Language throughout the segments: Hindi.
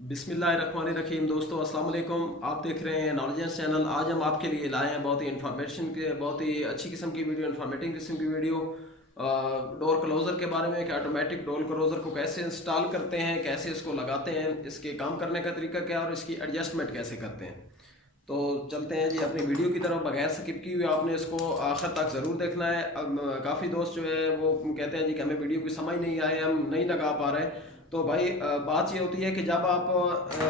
बिस्मिल्लाहिर्रहमानिर्रहीम। दोस्तों अस्सलाम वालेकुम। आप देख रहे हैं नॉलेजेंस चैनल। आज हम आपके लिए लाए हैं बहुत ही अच्छी किस्म की वीडियो, इन्फॉर्मेटिव किस्म की वीडियो डोर क्लोज़र के बारे में कि ऑटोमेटिक डोर क्लोज़र को कैसे इंस्टॉल करते हैं, कैसे इसको लगाते हैं, इसके काम करने का तरीका क्या है और इसकी एडजस्टमेंट कैसे करते हैं। तो चलते हैं जी अपनी वीडियो की तरफ। बगैर स्किप किए हुए आपने इसको आखिर तक ज़रूर देखना है। अब काफ़ी दोस्त जो है वो कहते हैं जी कि हमें वीडियो की समझ नहीं आए, हम नहीं लगा पा रहे। तो भाई बात ये होती है कि जब आप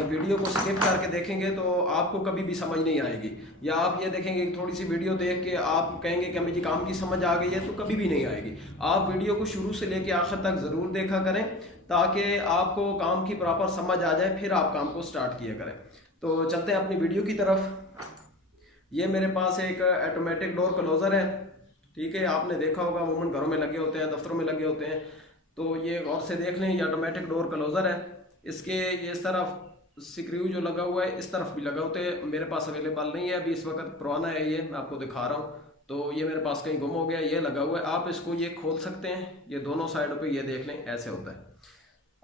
वीडियो को स्किप करके देखेंगे तो आपको कभी भी समझ नहीं आएगी, या आप ये देखेंगे कि थोड़ी सी वीडियो देख के आप कहेंगे कि हमें जी काम की समझ आ गई है, तो कभी भी नहीं आएगी। आप वीडियो को शुरू से लेके आखिर तक ज़रूर देखा करें ताकि आपको काम की प्रॉपर समझ आ जाए, फिर आप काम को स्टार्ट किया करें। तो चलते हैं अपनी वीडियो की तरफ। ये मेरे पास एक ऑटोमेटिक डोर क्लोज़र है, ठीक है। आपने देखा होगा अमूमन घरों में लगे होते हैं, दफ्तरों में लगे होते हैं। तो ये गौर से देख लें, ये ऑटोमेटिक डोर क्लोज़र है। इसके ये इस तरफ स्क्रू जो लगा हुआ है, इस तरफ भी लगा होते हैं। मेरे पास अवेलेबल नहीं है अभी, इस वक्त पुराना है, ये मैं आपको दिखा रहा हूँ। तो ये मेरे पास कहीं गुम हो गया, ये लगा हुआ है। आप इसको ये खोल सकते हैं, ये दोनों साइडों पे ये देख लें, ऐसे होता है।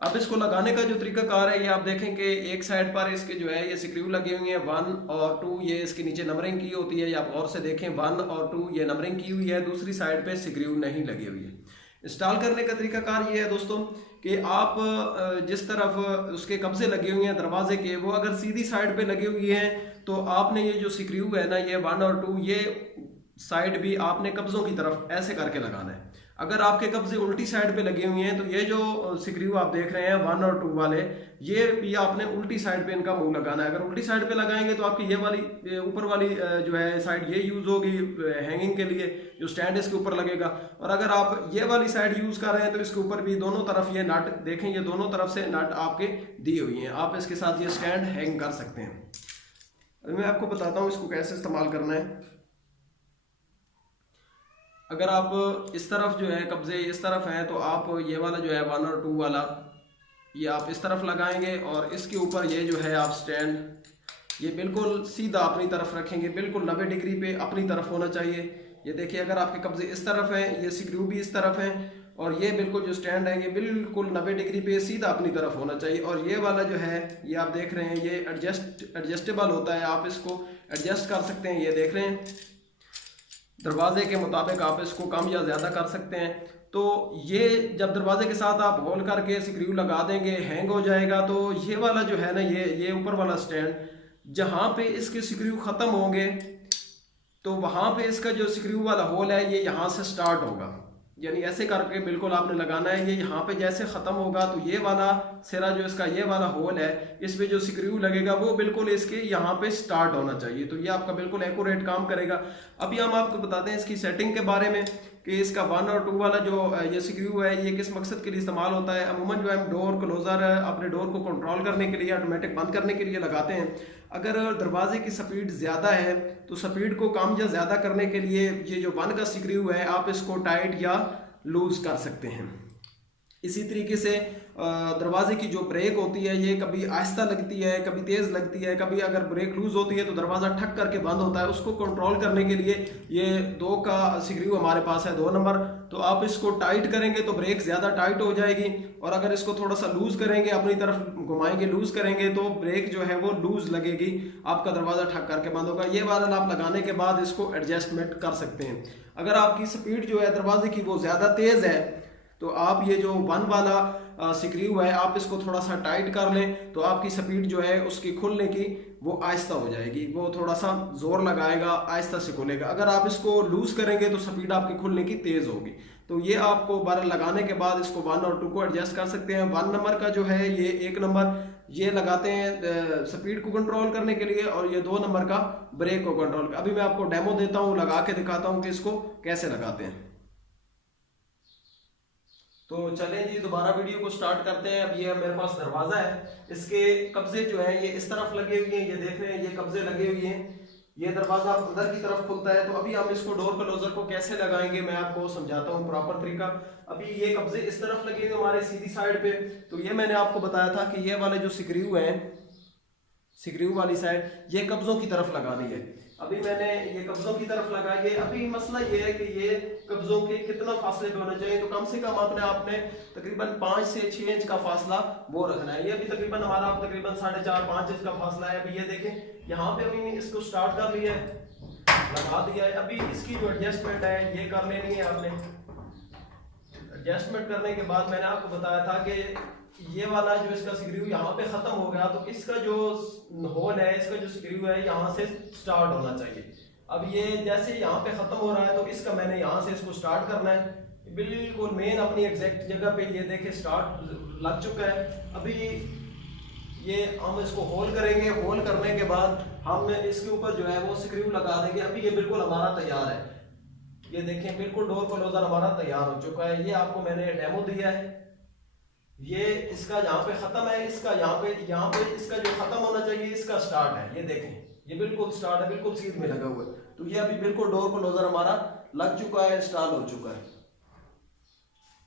अब इसको लगाने का जो तरीकाकार है, ये आप देखें कि एक साइड पर इसके जो है ये स्क्रू लगे हुए हैं 1 और 2, ये इसके नीचे नंबरिंग की होती है। ये आप गौर से देखें 1 और 2 ये नंबरिंग की हुई है, दूसरी साइड पे स्क्रू नहीं लगी हुई है। इंस्टॉल करने का तरीकाकार ये है दोस्तों कि आप जिस तरफ उसके कब्जे लगे हुए हैं दरवाजे के, वो अगर सीधी साइड पे लगे हुए हैं तो आपने ये जो स्क्रू है ना, ये 1 और 2 ये साइड भी आपने कब्जों की तरफ ऐसे करके लगाना है। अगर आपके कब्जे उल्टी साइड पे लगे हुए हैं तो ये जो स्क्रू आप देख रहे हैं 1 और 2 वाले, ये भी आपने उल्टी साइड पे इनका मुंह लगाना है। अगर उल्टी साइड पे लगाएंगे तो आपकी ये वाली ऊपर वाली जो है साइड ये यूज़ होगी हैंगिंग के लिए, जो स्टैंड इसके ऊपर लगेगा। और अगर आप ये वाली साइड यूज़ कर रहे हैं तो इसके ऊपर भी दोनों तरफ ये नट देखें, ये दोनों तरफ से नट आपके दी हुई हैं। आप इसके साथ ये स्टैंड हैंग कर सकते हैं। अभी मैं आपको बताता हूँ इसको कैसे इस्तेमाल करना है। अगर आप इस तरफ जो है कब्जे इस तरफ हैं तो आप ये वाला जो है 1 और 2 वाला ये आप इस तरफ लगाएंगे, और इसके ऊपर ये जो है आप स्टैंड ये बिल्कुल सीधा अपनी तरफ रखेंगे, बिल्कुल 90 डिग्री पे अपनी तरफ होना चाहिए। ये देखिए, अगर आपके कब्जे इस तरफ हैं, ये स्क्रू भी इस तरफ हैं, और ये बिल्कुल जो स्टैंड है ये बिल्कुल 90 डिग्री पे सीधा अपनी तरफ होना चाहिए। और ये वाला जो है ये आप देख रहे हैं, ये एडजस्टेबल होता है, आप इसको एडजस्ट कर सकते हैं। ये देख रहे हैं, दरवाजे के मुताबिक आप इसको कम या ज़्यादा कर सकते हैं। तो ये जब दरवाजे के साथ आप होल करके स्क्रू लगा देंगे, हैंग हो जाएगा। तो ये वाला जो है ना, ये ऊपर वाला स्टैंड, जहाँ पे इसके स्क्रू ख़त्म होंगे तो वहाँ पे इसका जो स्क्रू वाला होल है ये यहाँ से स्टार्ट होगा। यानी ऐसे करके बिल्कुल आपने लगाना है। ये यहाँ पे जैसे ख़त्म होगा तो ये वाला सिरा जो इसका ये वाला होल है, इस पे जो स्क्रू लगेगा वो बिल्कुल इसके यहाँ पे स्टार्ट होना चाहिए। तो ये आपका बिल्कुल एक्यूरेट काम करेगा। अभी हम आपको बताते हैं इसकी सेटिंग के बारे में कि इसका 1 और 2 वाला जो ये स्क्रू है ये किस मकसद के लिए इस्तेमाल होता है। अमूमन जो है डोर क्लोज़र अपने डोर को कंट्रोल करने के लिए, ऑटोमेटिक बंद करने के लिए लगाते हैं। अगर दरवाजे की स्पीड ज़्यादा है तो स्पीड को कम या ज़्यादा करने के लिए ये जो 1 का स्क्रू है आप इसको टाइट या लूज़ कर सकते हैं। इसी तरीके से दरवाजे की जो ब्रेक होती है ये कभी आहिस्ता लगती है, कभी तेज़ लगती है। कभी अगर ब्रेक लूज़ होती है तो दरवाज़ा ठक करके बंद होता है। उसको कंट्रोल करने के लिए ये 2 का स्क्रू हमारे पास है, 2 नंबर। तो आप इसको टाइट करेंगे तो ब्रेक ज़्यादा टाइट हो जाएगी, और अगर इसको थोड़ा सा लूज़ करेंगे, अपनी तरफ घुमाएंगे, लूज़ करेंगे तो ब्रेक जो है वो लूज़ लगेगी, आपका दरवाज़ा ठक करके बंद होगा। ये वाला आप लगाने के बाद इसको एडजस्टमेंट कर सकते हैं। अगर आपकी स्पीड जो है दरवाजे की वो ज़्यादा तेज़ है तो आप ये जो 1 वाला स्क्रू है आप इसको थोड़ा सा टाइट कर लें, तो आपकी स्पीड जो है उसकी खुलने की वो आहिस्ता हो जाएगी। वो थोड़ा सा जोर लगाएगा, आहिस्ता से खुलेगा। अगर आप इसको लूज़ करेंगे तो स्पीड आपकी खुलने की तेज़ होगी। तो ये आपको 12 लगाने के बाद इसको 1 और 2 को एडजस्ट कर सकते हैं। 1 नंबर का जो है ये 1 नंबर ये लगाते हैं स्पीड को कंट्रोल करने के लिए, और ये 2 नंबर का ब्रेक को कंट्रोल। अभी मैं आपको डेमो देता हूँ, लगा के दिखाता हूँ कि इसको कैसे लगाते हैं। तो चलें जी दोबारा वीडियो को स्टार्ट करते हैं। अब ये मेरे पास दरवाज़ा है, इसके कब्जे जो है ये इस तरफ लगे हुए हैं, ये देख रहे हैं ये कब्जे लगे हुए हैं। ये दरवाज़ा अंदर की तरफ खुलता है। तो अभी हम इसको डोर क्लोज़र को कैसे लगाएंगे मैं आपको समझाता हूँ प्रॉपर तरीका। अभी ये कब्जे इस तरफ लगे हुए हमारे सीधी साइड पे। तो ये मैंने आपको बताया था कि ये वाले जो स्क्रू हैं, स्क्रू वाली साइड ये कब्जों की तरफ लगानी है। अभी मैंने ये कब्जों की तरफ लगाई है। अभी मसला ये है कि ये कब्जों के कितना फासले पे होना चाहिए, तो कम से कम आपने तकरीबन 5 से 6 इंच का फासला वो रखना है। ये अभी तकरीबन हमारा तकरीबन 4.5-5 इंच का फासला है। अभी ये देखें यहाँ पे अभी इसको स्टार्ट कर लिया है, लगा दिया है। अभी इसकी जो एडजस्टमेंट है ये कर लेनी है आपने। एडजस्टमेंट करने के बाद मैंने आपको बताया था कि ये वाला जो इसका स्क्रू यहाँ पे खत्म हो गया, तो इसका जो होल है, इसका जो स्क्रू है यहाँ से स्टार्ट होना चाहिए। अब ये जैसे यहाँ पे खत्म हो रहा है तो इसका मैंने यहाँ से इसको स्टार्ट करना है बिल्कुल मेन अपनी एग्जैक्ट जगह पे। ये देखे स्टार्ट लग चुका है। अभी ये हम इसको होल करेंगे। होल करने के बाद हम इसके ऊपर जो है वो स्क्रू लगा देंगे। अभी ये बिल्कुल हमारा तैयार है। ये देखें बिल्कुल डोर क्लोजर हमारा तैयार हो चुका है। ये आपको मैंने डेमो दिया है। ये इसका यहाँ पे खत्म है, इसका यहाँ पे इसका जो खत्म होना चाहिए इसका स्टार्ट है। ये देखें ये बिल्कुल स्टार्ट है, बिल्कुल सीध में लगा हुआ है। तो ये अभी बिल्कुल डोर क्लोजर हमारा लग चुका है, इंस्टॉल हो चुका है।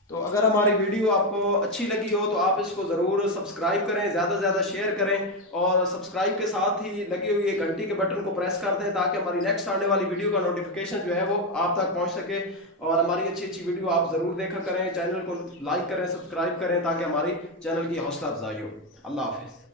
तो अगर हमारी वीडियो आपको अच्छी लगी हो तो आप इसको ज़रूर सब्सक्राइब करें, ज़्यादा से ज़्यादा शेयर करें और सब्सक्राइब के साथ ही लगी हुई घंटी के बटन को प्रेस कर दें ताकि हमारी नेक्स्ट आने वाली वीडियो का नोटिफिकेशन जो है वो आप तक पहुंच सके। और हमारी अच्छी अच्छी वीडियो आप ज़रूर देखा करें। चैनल को लाइक करें, सब्सक्राइब करें ताकि हमारी चैनल की हौसला अफजाई हो। अल्लाह हाफिज़।